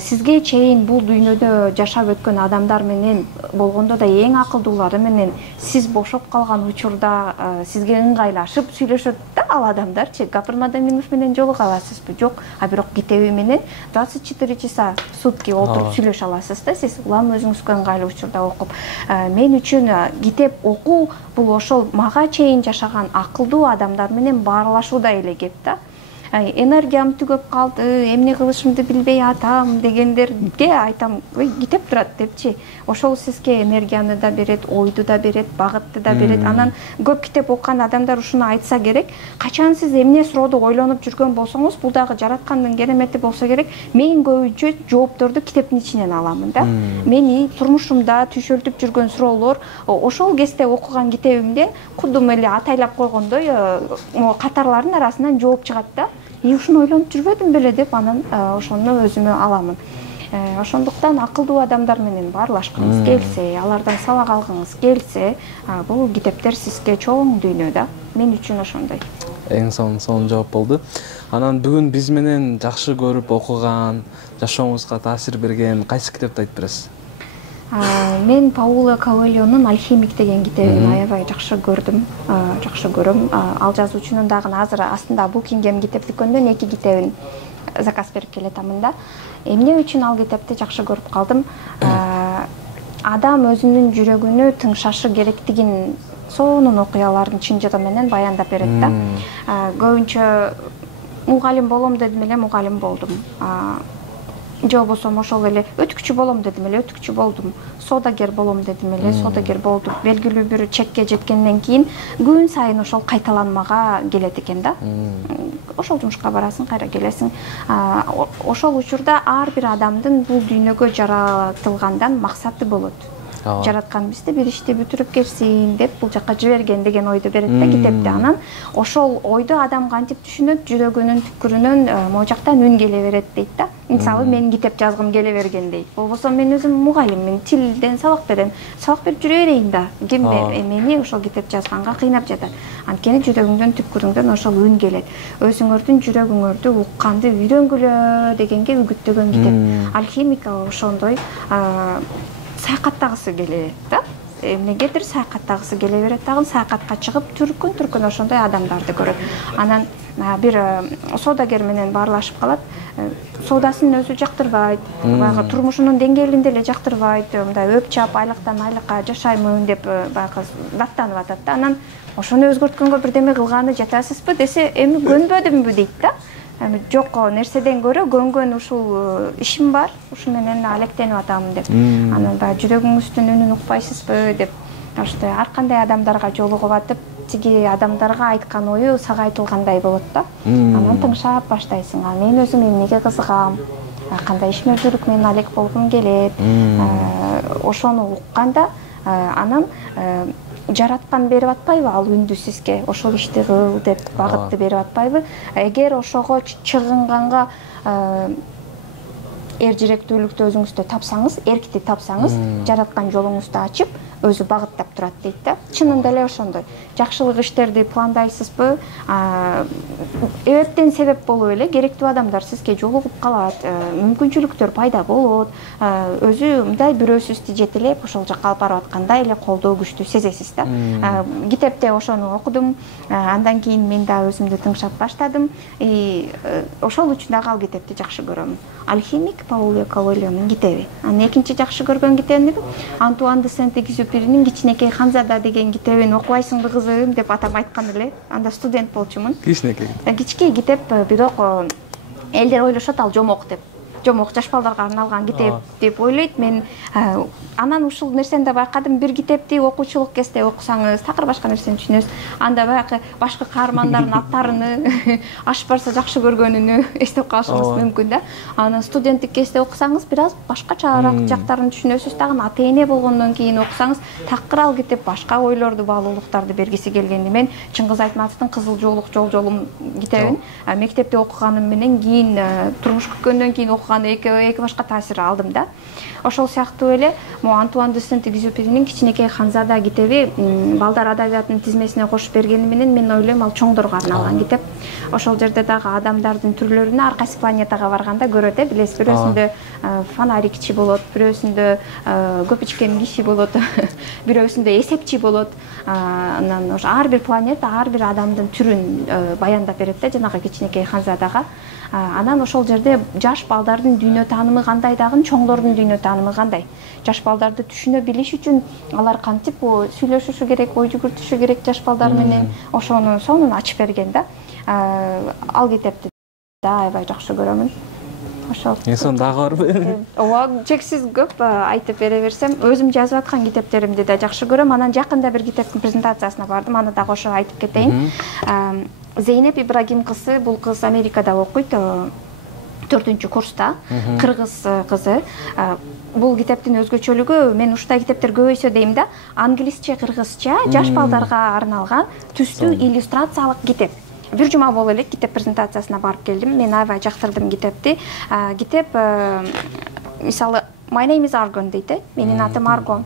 сизге чейин бул дүйнөдө жашап өткөн адамдар менен болгондо да эң акылдуулары менен сиз бошоп калган учурда сизге ыңгайлашып сүйлөшөт да ал адамдарчы. Гапыр Мадаминов менен жолуга аласызбы? Жок. Бирок китеби менен 24 часа сутки отуруп сүйлөшө аласыз да сиз. Улам өзүңүзгө ыңгайлуу учурда окуп. Мен үчүн китеп окуу бул ошол мага чейин жашаган акылдуу адамдар менен баарлашуудай эле кеп да. Энергиям түгөп калды, эмне кылышымды билбей атам дегендерге айтам, ой, китеп турат депчи. Ошол сизге энергияны да берет, ойду да берет, багытты да берет. Анан көп китеп окуган адамдар ушуну айтса керек. Качан сиз эмне суроодо ойлонуп жүргөн болсоңуз, бул дагы жараткандын керемети болсо керек. Мен көбүнчө жоопторду китептин ичинен аламын да. Мени турмушумда түйшөлтүп жүргөн суроолор ошол кезде окуган китебимден кудум эле атайлап койгондой катарлардын арасынан жооп чыгат да. Ушуну ойлонуп жүрбөдүм беле деп анан ошону өзүмө аламын. Ошондуктан акылдуу адамдар менен баарлашкыңыз келсе, алардан сабак алгыңыз келсе, бул китептер сизге чоң дүйнө да. Мен үчүн ошондой. Эң сонун жооп болду. Анан бүгүн биз менен жакшы көрүп окуган, жашооңузга таасир берген кайсы китепти айтып бересиз? Мен Пауло Коэльонун «Алхимик» деген китебин аябай жакшы көрдүм, жакшы көрөм. Ал жазуучунун дагы азыр астында Букингем китеп дүкөндөн 2 китебин заказ берип келатамын да. Эмне үчүн ал китепти жакшы көрүп калдым? Адам өзүнүн жүрөгүнө тыңшашы керектигин сонун окуялардын чын жыры менен баяндап берет да. Көбүнчө мугалим болом дедим эле, мугалим болдум. Же болбосо ошол эле өткүчү болом дедим эле, өткүчү болдум. Соодагер болом дедим эле, соодагер болдум. Белгилүү бир чекке жеткенден кийин күн сайын ошол кайталанмага келет экен да. Ошол жумушка барасың, кайра келесиң. Ошол учурда ар бир адамдын бул дүйнөгө жаратылгандан максаты болот. Жараткан бизди бир ишти бүтүрүп келсин деп бул жакка жиберген деген ойду берет да китепте. Анан ошол ойду адам кантип түшүнөт, жүрөгүнүн түпкүрүнөн могу жактан үн келе берет дейт да. Мисалы мен китеп жазгым келе берген дейт. Болбосо мен өзүм мугалиммин, тилден сабак берем. Сабак берип жүрө берейин да. Ким мени ошол китеп жазганга кыйнап жатат. Анткени жүрөгүңдөн түпкүрүңдөн ошол үн келет. Өзүңөрдүн жүрөгүңөрдү укканды үйрөнгүлө дегенге үгүттөгөн китеп. Алхимик ошондой саякаттагысы келет да. Эмнегедир саякаттагысы келе берет дагы, саякатка чыгып түркүн ошондой адамдарды көрөт. Анан бир соодагер менен баарлашып калат. Соодасын өзү жактырбайт, баягы турмушунун деңгээлинде эле жактырбайт, мындай өп чап айлыктан айлыкка жашаймын деп баягы даттанып атат да. Анан ошону өзгөрткөнгө бирдеме кылганы жатасызбы десе, эми көнбөдүмбү дейт да. Жок нерседен көрө көнгөн ушул ишим бар, ушу менен алектенип атам деп. Анан баягы жүрөгүңүздүн үнүн укпайсызбы деп. Ошто ар кандай адамдарга жолугуп атып, тиги адамдарга айткан ою сага айтылгандай болот да. Анан тыңшап баштайсың. Мен өзүм эмнеге кызыгам, кандай ишмердүүлүк менен алек болгум келет. Ошону укканда анан жараткан берип атпайбы ал үндү сизге, ошол ишти кыл деп багытты берип атпайбы? Эгер ошого чыгынганга эржиректүүлүктү өзүңүздө тапсаңыз, эркти тапсаңыз, жараткан жолуңузду ачып, өзү багыттап турат дейт да. Чынында эле ошондой. Жакшылык иштерди пландайсызбы? Эбептен себеп болуп эле керектүү адамдар сизге жолугуп калат, мүмкүнчүлүктөр пайда болот. Өзү мындай бирөөсүз тижетилеп ошол жакка алып барып аткандай эле колдоо күчтүү сезесиз да. Китепте ошону окудум. Андан кийин мен да өзүмдү тыңшап баштадым. Ошол үчүн дагы ал китепти жакшы көрөм. Алхимик Пауло Коэльонун китеби. Анан экинчи жакшы көргөн китебим Антуан де Сент-Экзюперинин Кичинекей ханзада деген китебин окубайсыңбы кызым деп атам айткан эле. Анда студент болчумун. Кичинекей. Кичинекей китеп, бирок элдер ойлошот ал жомок деп. Жомок жаш балдарга арналган китеп деп ойлойт. Мен анан ушул нерсени да байкадым. Бир китепти окуучулук кезде окусаңыз, такыр башка нерсени түшүнөсүз. Анда баягы башка каармандардын аттарыны, ашып барса жакшы көргөнүнү эстеп калышыңыз мүмкүн да. Анан студенттик кезде окусаңыз, бир аз башкачараак жактарын түшүнөсүз. Дагы ата эне болгондон кийин окусаңыз, такыр ал китеп башка ойлорду, баалуулуктарды бергиси келгенди. Мен Чыңгыз Айтматовдун Кызыл жоолук жолжолум китебин мектепте окуганым менен кийин турмуш күргөндөн кийин окуган эки башка таасир алдым да. Ошол сыяктуу эле Антуан де Сент-Экзюперинин Кичинекей ханзада китеби балдар адабиятынын тизмесине кошуп бергени менен мен ойлойм ал чоңдорго арналган китеп. Ошол жерде дагы адамдардын түрлөрүнө ар кайсы планетага барганда көрөт, билесиз, бирөөсүндө фонарикчи болот, бирөөсүндө көп ичкен киши болот, бирөөсүндө эсепчи болот. Анан ар бир планета ар бир адамдын түрүн баяндап берет да, жанагы Кичинекей ханзадага. Анан ошол жерде жаш балдардын дүйнө таанымы кандай дагы, чоңдордун дүйнө таанымы кандай. Жаш балдарды түшүнө билиш үчүн алар кантип сүйлөшүшү керек, ой жүгүртүшү керек жаш балдар менен, ошону сонун ачып берген да. Ал китепти да аябай жакшы көрөмүн. Ошол. Эсон дагы барбы? Ооба, чексиз көп айтып бере берсем, өзүм жазып аткан китептеримди да жакшы көрөм. Анан жакында бир китептин презентациясына бардым, аны дагы ошо айтып кетейин. Зейнеп Ибрагим кызы, бул кыз Америкада окуйт, 4-курста, кыргыз кызы. Бул китептин өзгөчөлүгү, мен ушундай китептер көбөйсө дейм да, англисче, кыргызча жаш балдарга арналган түстүү иллюстрациялык китеп. Бир жума боло элек китеп презентациясына барып келдим. Мен аябай жактырдым китепти. Китеп мисалы my name is Argon дейт. Менин атым Argon.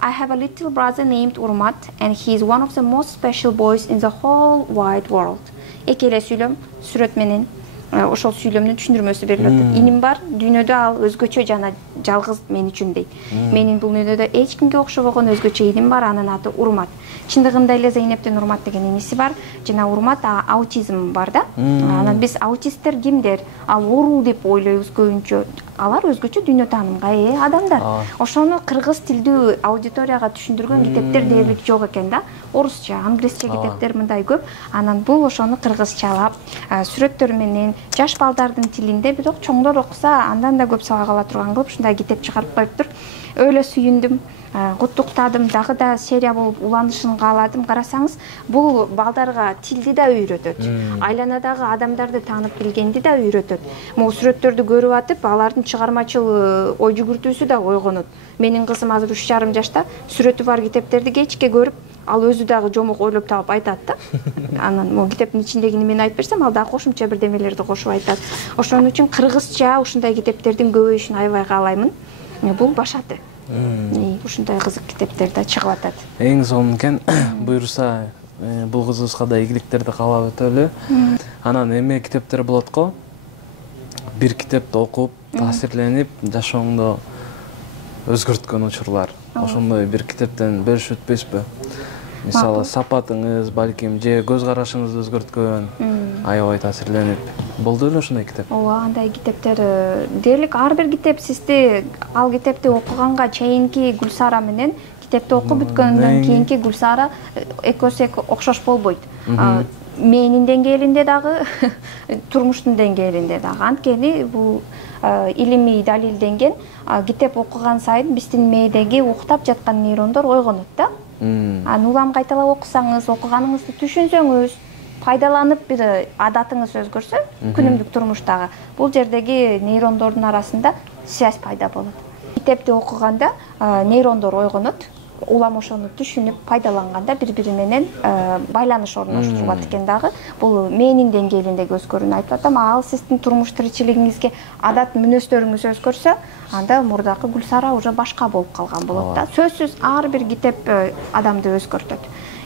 I have a little brother named Urmat and he is one of the most special boys in the whole wide world. Эки эле сүйлөм сүрөт менен ошол сүйлөмдүн түшүндүрмөсү берилип атат. Иним бар, дүйнөдө ал өзгөчө жана жалгыз мен үчүн дейт. Менин бул дүйнөдө эч кимге окшобогон өзгөчө иним бар, анын аты Урмат. Чындыгында эле Зейнептин Урмат деген иниси бар. Жана Урмат аутизм бар да. Анан биз аутисттер кимдер? Ал оору деп ойлойбуз көбүнчө. Алар өзгөчө дүйнө таанымга ээ адамдар. Ошону кыргыз тилдүү аудиторияга түшүндүргөн китептер дээрлик жок экен да. Орусча, англисче китептер мындай көп. Анан бул ошону кыргызчалап, сүрөттөр менен жаш балдардын тилинде, бирок чоңдор окуса андан да көп сабак ала турган кылып ушундай китеп чыгарып коюптур. Өйлө сүйүндүм. Куттуктадым, дагы да серия болуп уланышын кааладым. Карасаңыз, бул балдарга тилди да үйрөтөт. Айланадагы адамдарды таанып билгенди да үйрөтөт. Могу сүрөттөрдү көрүп атып, алардын чыгармачыл ой жүгүртүүсү да ойгонот. Менин кызым азыр 3,5 жашта, сүрөтү бар китептерди кечке көрүп, ал өзү дагы жомок ойлоп таап айтат да. Анан могу китептин ичиндегини мен айтып берсем, ал дагы кошумча бирдемелерди кошуп айтат. Ошон үчүн кыргызча ушундай китептердин көбөйүшүн аябай каалаймын. Бул башаты. Ушундай кызык китептер да чыгып атат. Эң сонун экен. Буйруса, бул кызыбызга да ийгиликтерди каалап өтөлү. Анан эме китептер болот го. Бир китепти окуп, таасирленип, жашооңду өзгөрткөн учурлар. Ошондой бир китептен бөлүшүп өтпөйсүзбү? Мисалы, сапатыңыз, балким, же көз карашыңызды өзгөрткөн, аябай таасирленип. Болду эле ошондой китеп? Ооба, андай китептер дээрлик ар бир китеп сизди ал китепти окуганга чейинки Гүлсара менен китепти окуп бүткөндөн кийинки Гүлсара экөөсү окшош болбойт. Менин деңгээлинде дагы, турмуштун деңгээлинде дагы. Анткени бул илимий далилденген, китеп окуган сайын биздин мээдеги уктап жаткан нейрондор ойгонот да. Улам кайталап окусаңыз, окуганыңызды түшүнсөңүз, пайдаланып бир адатыңыз өзгөрсө, күнүмдүк турмуштагы бул жердеги нейрондордун арасында связь пайда болот. Китепти окуганда нейрондор ойгонот. Улам ошону түшүнүп, пайдаланганда бири-бири менен байланыш орноштурулат экен дагы. Бул мээнин деңгээлиндеги өзгөрүүнү айтып атам. Ал сиздин турмуш тиричилигиңизге адат мүнөздөрүңүз өзгөрсө, анда мурдакы Гүлсара уже башка болуп калган болот да. Сөзсүз ар бир китеп адамды өзгөртөт.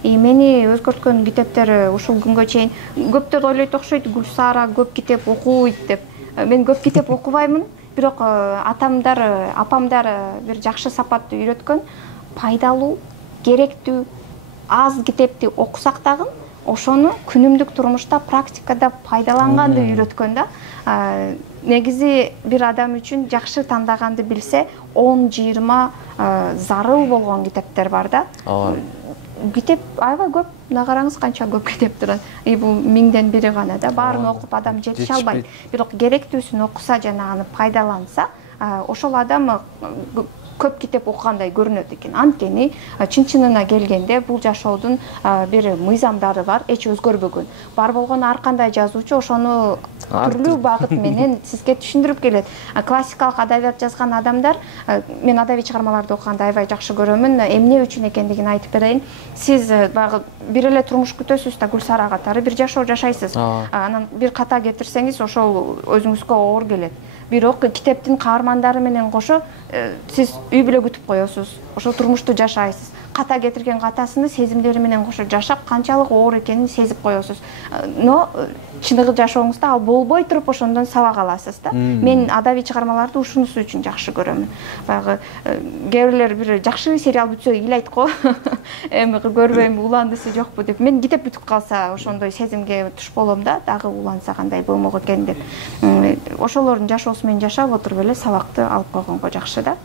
Мени өзгөрткөн китептер ушул күнгө чейин көптөр ойлойт окшойт, Гүлсара көп китеп окуйт деп. Мен көп китеп окубаймын, бирок апамдар бир жакшы сапатты үйрөткөн. Пайдалуу, керектүү, аз китепти окусак дагы ошону күнүмдүк турмушта практикада пайдаланганды үйрөткөн да. Негизи бир адам үчүн жакшы тандаганды билсе, 10-20 зарыл болгон китептер бар да. Китеп аябай көп, мына караңыз канча көп китеп турат. Бул 1000ден бири гана да. Баарын окуп адам жетише албайт. Бирок керектүүсүн окуса жана аны пайдаланса, ошол адам көп китеп окугандай көрүнөт экен. Анткени чын-чынына келгенде бул жашоодун бир мыйзамдары бар, эч өзгөрбөгөн. Бар болгон ар кандай жазуучу ошону түрлүү багыт менен сизге түшүндүрүп келет. Классикалык адабият жазган адамдар, мен адабий чыгармаларды окуганды аябай жакшы көрөмүн. Эмне үчүн экендигин айтып берейин. Сиз багы бир эле турмуш күтөсүз да, Гүлсара катары бир жашоо жашайсыз. Анан бир ката кетирсеңиз, ошол өзүңүзгө оор келет. Бирок китептин каармандары менен кошо сиз үй бүлө күтүп коесуз. Ошо турмушту жашайсыз. Ката кетирген катасыны сезимдери менен кошо жашап, канчалык оор экенин сезип коесуз. Но чындыгы жашооңузда ал болбой туруп ошондон сабак аласыз да. Мен адабий чыгармаларды ушунусу үчүн жакшы көрөмүн. Баягы кээ бирлер бир жакшы сериал бүтсө ыйлайт го. Эми көрбөйм, уландысы жокпу деп. Мен китеп бүтүп калса ошондой сезимге туш болом да, дагы уланса кандай болмок экен деп. Ошолордун жашоосу менен жашап отуруп эле сабакты алып койгонго жакшы да.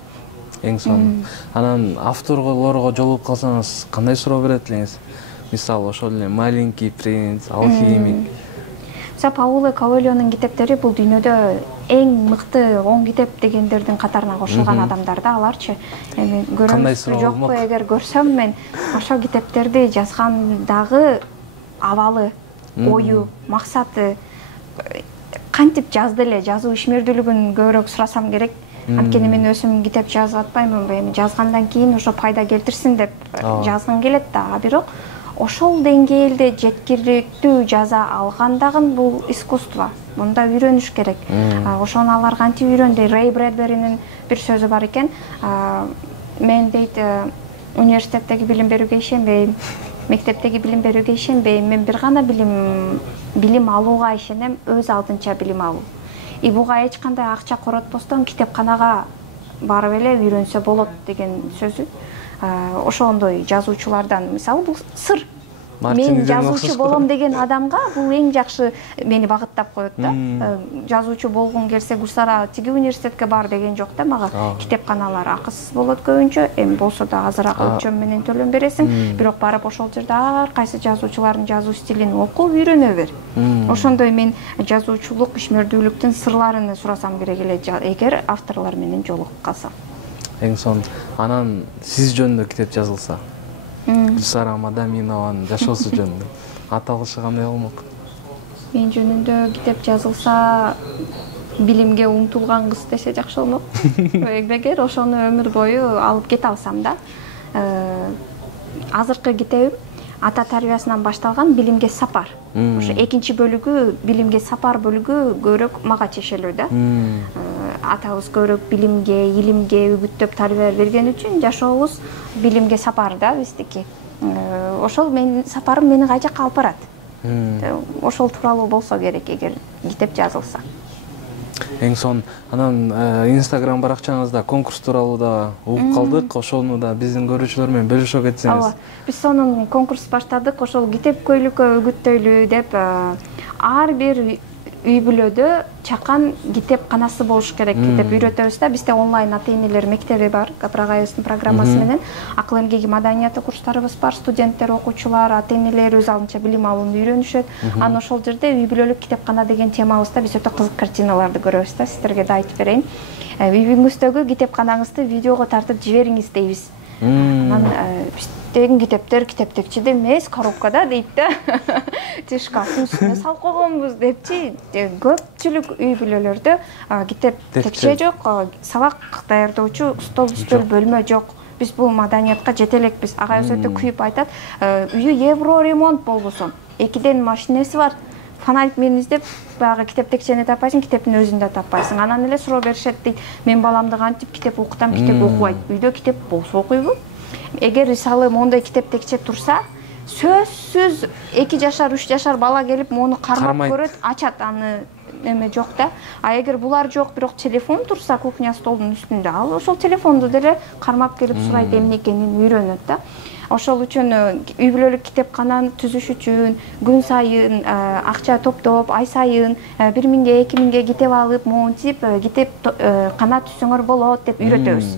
Эң сонун. Анан авторлорго жолугуп калсаңыз кандай суроо берет элеңиз? Мисалы, ошол эле Маленький принц, Алхимик. Пауло Коэльонун китептери бул дүйнөдө эң мыкты 10 китеп дегендердин катарына кошулган адамдар да, аларчы. Эми көрөмүз жокпу, эгер көрсөм мен ошол китептерди жазгандагы абалы, ою, максаты кантип жазды эле, жазуу ишмердүүлүгүн көбүрөөк сурасам керек. Анткени мен өзүм китеп жазып атпаймын, эми жазгандан кийин ошо пайда келтирсин деп жазгым келет да, бирок ошол деңгээлде жеткиликтүү жаза алгандагы бул искусство. Мында үйрөнүш керек. Ошону алар кантип үйрөндү? Рэй Брэдберинин бир сөзү бар экен. Мен дейт университеттеги билим берүүгө ишенбейм, мектептеги билим берүүгө ишенбейм. Мен бир гана билим алууга ишенем, өз алдынча билим алуу. И буга эч кандай акча коротпостон китепканага барып эле үйрөнсө болот деген сөзү. Ошондой жазуучулардан, мисалы, бул сыр. Мен жазуучу болом деген адамга бул эң жакшы мени багыттап коет да. Жазуучу болгуң келсе Гүлсара тиги университетке бар деген жок да мага. Китепканалар акысыз болот көбүнчө, эми болсо да азыраак өлчөм менен төлөм бересиң, бирок барып ошол жерде ар кайсы жазуучулардын жазуу стилин окуп үйрөнө бер. Ошондой мен жазуучулук, ишмердүүлүктүн сырларын сурасам керек эле, эгер авторлор менен жолугуп калсам. Эң сонун. Анан сиз жөнүндө китеп жазылса, Гүлсара Мадаминованын жашоосу жөнүндө аталышы кандай болмок? Мен жөнүндө китеп жазылса, билимге умтулган кыз десе жакшы болмок. Эгер ошону өмүр бою алып кете алсам да. Азыркы китебим ата тарбиясынан башталган билимге сапар. Ошо экинчи бөлүгү, билимге сапар бөлүгү көбүрөөк мага чечелүү да. Атабыз көбүрөөк билимге, илимге үгүттөп тарбия берген үчүн жашообуз билимге сапар да биздики. Ошол менин сапарым мени кай жакка алып барат. Ошол тууралуу болсо керек эгер китеп жазылса. Эң сонун. Анан Instagram баракчаңызда конкурс тууралуу да угуп калдык. Ошону да биздин көрүүчүлөр менен бөлүшө кетсеңиз. Биз сонун конкурс баштадык. Ошол китеп көйлүккө үгүттөйлү деп ар бир үй бүлөдө чакан китепканасы болуш керек деп үйрөтөбүз да. Бизде онлайн ата-энелер мектеби бар, Капыр агайыбыздын программасы менен. Акыл эмгеги маданияты курстарыбыз бар, студенттер, окуучулар, ата-энелер өз алдынча билим алууну үйрөнүшөт. Анан ошол жерде үй бүлөлүк китепкана деген темабызда биз өтө кызык картиналарды көрөбүз да. Сиздерге да айтып берейин. Үйүңүздөгү китепканаңызды видеого тартып жибериңиз дейбиз. Анан биздеги китептер китептекчиде эмес, коробкада дейт да. Ти шкафтын үстүнө салып койгонбуз депчи. Көпчүлүк үй бүлөлөрдө китеп текче жок, сабак даярдоочу стол үстөл бөлмө жок. Биз бул маданиятка жете элекпиз. Агайыбыз өтө күйүп айтат, үйү евро ремонт болбосо, 2ден машинеси бар. Фонарик менен издеп, баягы китеп текчени таппайсың, китептин өзүн да таппайсың. Анан эле суроо беришет дейт. Мен баламды кантип китеп окутам, китеп окубайт. Үйдө китеп болсо окуйбу? Эгер мисалы мондой китеп текче турса, сөзсүз 2 жашар, 3 жашар бала келип мону кармап көрөт, ачат, аны эме жок да. А эгер булар жок, бирок телефон турса кухня столдун үстүндө, ал ошол телефонду деле кармап келип сурайт, эмне экенин үйрөнөт да. Ошол үчүн үй бүлөлүк китепкананы түзүш үчүн күн сайын акча топтоп, ай сайын 1000-ге, 2000-ге китеп алып, монтип, китеп кана түзсөңөр болот деп үйрөтөбүз.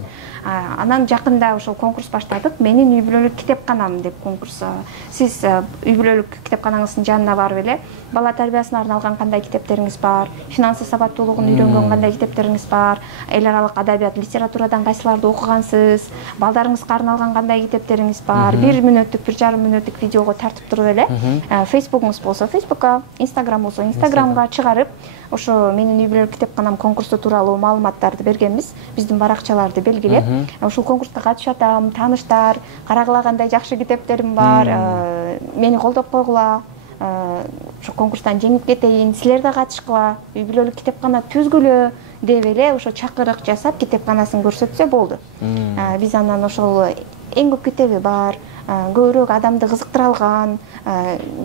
Анан жакында ошол конкурс баштадык. Менин үй бүлөлүк китепканам деп конкурс. Сиз үй бүлөлүк китепканаңыздын жанына барып эле бала тарбиясына арналган кандай китептериңиз бар, финансы сабаттуулугун үйрөнгөн кандай китептериңиз бар, эл аралык адабият, литературадан кайсыларды окугансыз, балдарыңызга арналган кандай китептериңиз бар, 1 мүнөттүк, 1,5 мүнөттүк видеого тартып туруп эле Facebook'уңуз болсо Facebook'ка, Instagram болсо Instagram'га чыгарып, ошо менин үй бүлөлүк китепканам конкурсу тууралуу маалыматтарды бергенбиз, биздин баракчаларды белгилеп, ушул конкурска катышып атам, тааныштар, карагыла кандай жакшы китептерим бар, мени колдоп койгула, ошо конкурстан жеңип кетейин, силер да катышкыла, үй бүлөлүк китепкана түзгүлө деп эле ошо чакырык жасап китепканасын көрсөтсө болду. Биз анан ошол эң көп китеби бар, көбүрөөк адамды кызыктыра алган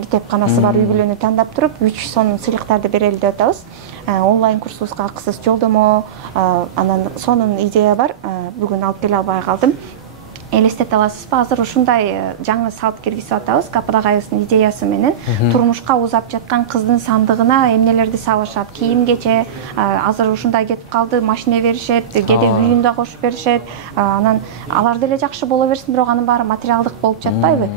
китепканасы бар үй бүлөнү тандап туруп 3 сонун сыйлыктарды берели деп атабыз. Онлайн курсубузга акысыз жолдомо, анан сонун идея бар. Бүгүн алып келе албай калдым. Элестете аласызбы? Азыр ушундай жаңы салт киргизип атабыз. Капыр агайыбыздын идеясы менен турмушка узап жаткан кыздын сандыгына эмнелерди салышат, кийим-кече. Азыр ушундай кетип калды, машина беришет, кээде үйүн да кошуп беришет. Анан алар деле жакшы боло берсин, бирок анын баары материалдык болуп жатпайбы?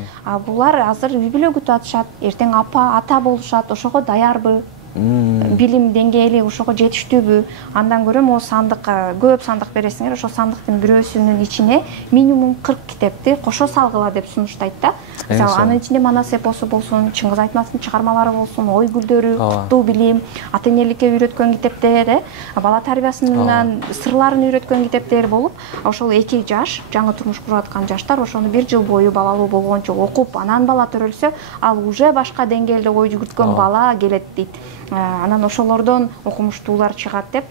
Булар азыр үй бүлө күтүп атышат, эртең апа, ата болушат, ошого даярбы? билим деңгээли ошого жетиштүүбү, андан көрө могу сандыкка көп сандык бересиңер, ошол сандыктын бирөөсүнүн ичине минимум 40 китепти кошо салгыла деп сунуштайт да. Мисалы, анын ичинде Манас эпосу болсун, Чыңгыз Айтматовдун чыгармалары болсун, ой гүлдөрү, куттуу билим, ата энеликке үйрөткөн китептер, бала тарбиясынан сырларын үйрөткөн китептер болуп, ошол 2 жаш, жаңы турмуш куруп аткан жаштар ошону 1 жыл бою балалуу болгончо окуп, анан бала төрөлсө, ал уже башка деңгээлде ой жүгүрткөн бала келет дейт. Анан ошолордон окумуштуулар чыгат деп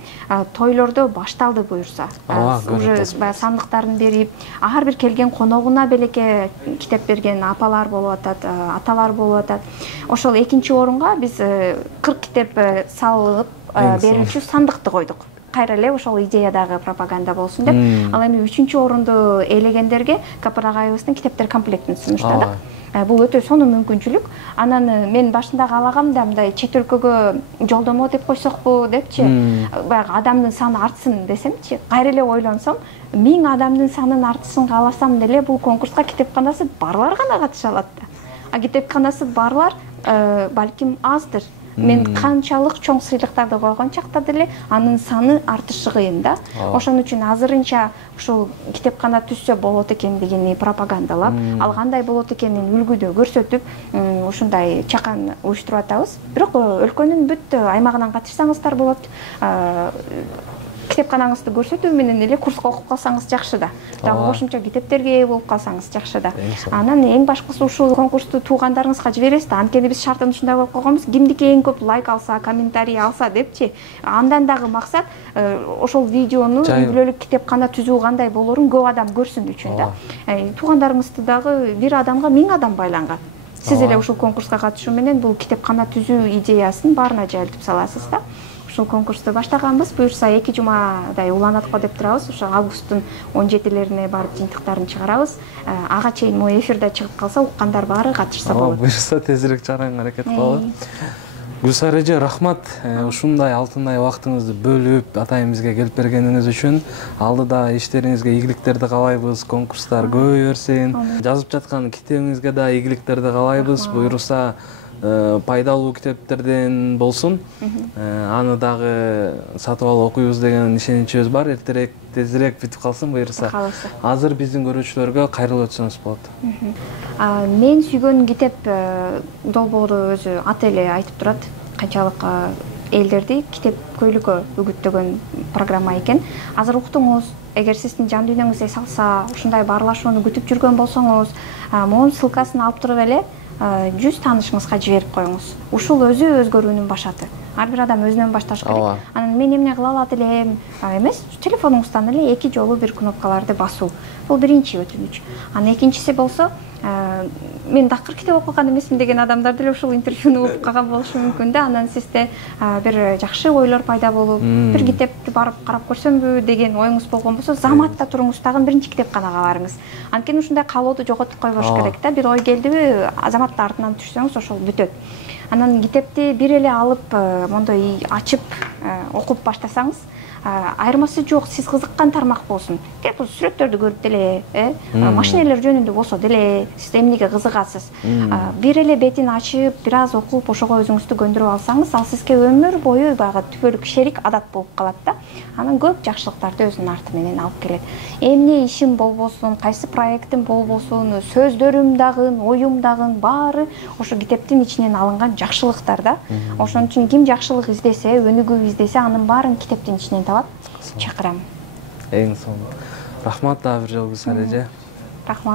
тойлордо башталды буюрса. Уже сандыктарын берип, ар бир келген коногуна белекке китеп берген апалар болуп атат, аталар болуп атат. Ошол 2-нчи орунга биз 40 китеп салып берүүчү сандыкты койдук. Кайра эле ошол идеядагы пропаганда болсун деп. Ал эми 3-нчү орунду ээлегендерге Капыр агайыбыздын китептер комплектин сунуштадык. Бул өтө сонун мүмкүнчүлүк. Анан мен башында каалагам да мындай чет өлкөгө жолдомо деп койсокпу депчи, баягы адамдын саны артсын десемчи, кайра эле ойлонсом, 1000 адамдын санын артсын кааласам деле бул конкурска китепканасы барлар гана катыша алат да. А китепканасы барлар балким аздыр. Мен канчалык чоң сыйлыктарды койгон чакта деле анын саны артышы кыйын да. Ошон үчүн азырынча ушул китепкана түзсө болот экендигини пропагандалап, ал кандай болот экенин үлгүдө көрсөтүп, ушундай чакан уюштуруп атабыз. Бирок өлкөнүн бүт аймагынан катышсаңыздар болот. Китепканаңызды көрсөтүү менен эле курска окуп калсаңыз жакшы да. Дагы кошумча китептерге ээ болуп калсаңыз жакшы да. Анан эң башкысы ушул конкурсту туугандарыңызга жибересиз да. Анткени биз шартын ушундай коюп койгонбуз, кимдики эң көп лайк алса, комментарий алса депчи. Андан дагы максат ошол видеону үй бүлөлүк китепкана түзүү кандай болорун көп адам көрсүн үчүн да. Туугандарыңызды дагы бир адамга 1000 адам байланган. Сиз эле ушул конкурска катышуу менен бул китепкана түзүү идеясын баарына жайылтып саласыз да. Ушул конкурсту баштаганбыз, буюрса 2 жумадай уланат го деп турабыз. Ошо августтун 17-лерине барып жыйынтыктарын чыгарабыз. Ага чейин могу эфирде чыгып калса, уккандар баары катышса болот. Буюрса тезирээк чыгарганга аракет кылалы. Гүлсара эже, рахмат. Ушундай алтындай убактыңызды бөлүп, атайын бизге келип бергениңиз үчүн. Алдыда иштериңизге ийгиликтерди каалайбыз, конкурстар көбөйө берсин. Жазып жаткан китебиңизге да ийгиликтерди каалайбыз. Буюрса пайдалуу китептерден болсун. Аны дагы сатып алып окуйбуз деген ишеничибиз бар. Эртерээк тезирээк бүтүп калсын буюрса. Азыр биздин көрүүчүлөргө кайрылып өтсөңүз болот. Мен сүйгөн китеп долбоору өзү аты эле айтып турат. Канчалык элдерди китеп көйлүккө үгүттөгөн программа экен. Азыр уктуңуз. Эгер сиздин жан дүйнөңүзгө салса, ушундай баарлашууну күтүп жүргөн болсоңуз, монун ссылкасын алып туруп эле 100 таанышыңызга жиберип коюңуз. Ушул өзү өзгөрүүнүн башаты. Ар бир адам өзүнөн башташ керек. Анан мен эмне кыла алат элем эмес, телефонуңуздан эле 2 жолу бир кнопкаларды басуу. Бул биринчи өтүнүч. Анан экинчиси болсо, мен дакыр китеп окуган эмесмин деген адамдар деле ушул интервьюну угуп калган болушу мүмкүн да. Анан сизде бир жакшы ойлор пайда болуп, бир китепти барып карап көрсөмбү деген оюңуз болгон болсо, заматта туруңуз, тагын биринчи китепканага барыңыз. Анткени ушундай каалооду жоготуп койбош керек да. Бир ой келдиби, заматта артынан түшсөңүз ошол бүтөт. Анан китепти бир эле алып, мондой ачып окуп баштасаңыз, айырмасы жок, сиз кызыккан тармак болсун. Келип сүрөттөрдү көрүп деле, машинелер жөнүндө болсо деле, сиз эмнеге кызыгасыз. Бир эле бетин ачып, бир аз окуп, ошого өзүңүздү көндүрүп алсаңыз, ал сизге өмүр бою баягы түбөлүк шерик адат болуп калат да. Анан көп жакшылыктарды өзүнүн арты менен алып келет. Эмне ишим болбосун, кайсы проектим болбосун, сөздөрүм дагы, оюм дагы баары ошо китептин ичинен алынган жакшылыктар да. Ошон үчүн ким жакшылык издесе, өнүгүү издесе, анын баарын китептин ичинен табат. Чакырам. Эң сонун. Рахмат дагы бир жолу Гүлсара эже. Рахмат.